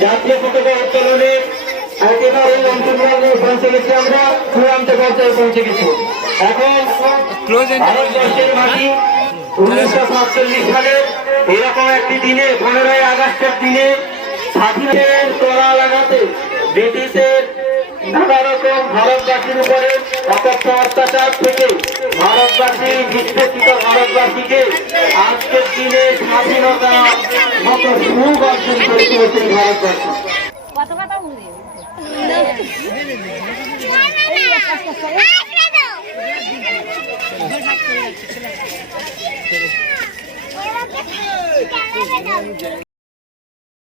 জাতীয় পতাকা উত্তোলনে একেবারে অন্তিম পর্যায়ে পৌঁছে গেছি, আমরা চূড়ান্ত পর্যায়ে পৌঁছে গেছি। এখন ভারতবর্ষের মাটি 1947 সালের এরকম একটি দিনে 15ই আগস্টের দিনে স্বাধীনের তলা লাগাতে ব্রিটিশের নানা রকম ভারতবাসীর উপরে অকথ্য অত্যাচার থেকে ভারতবাসী নিষ্পেষিত ভারতবাসীকে আজকের দিনে স্বাধীনতা মতো সুখ অর্জন করে চলেছে ভারতবাসী। কত কথা বলি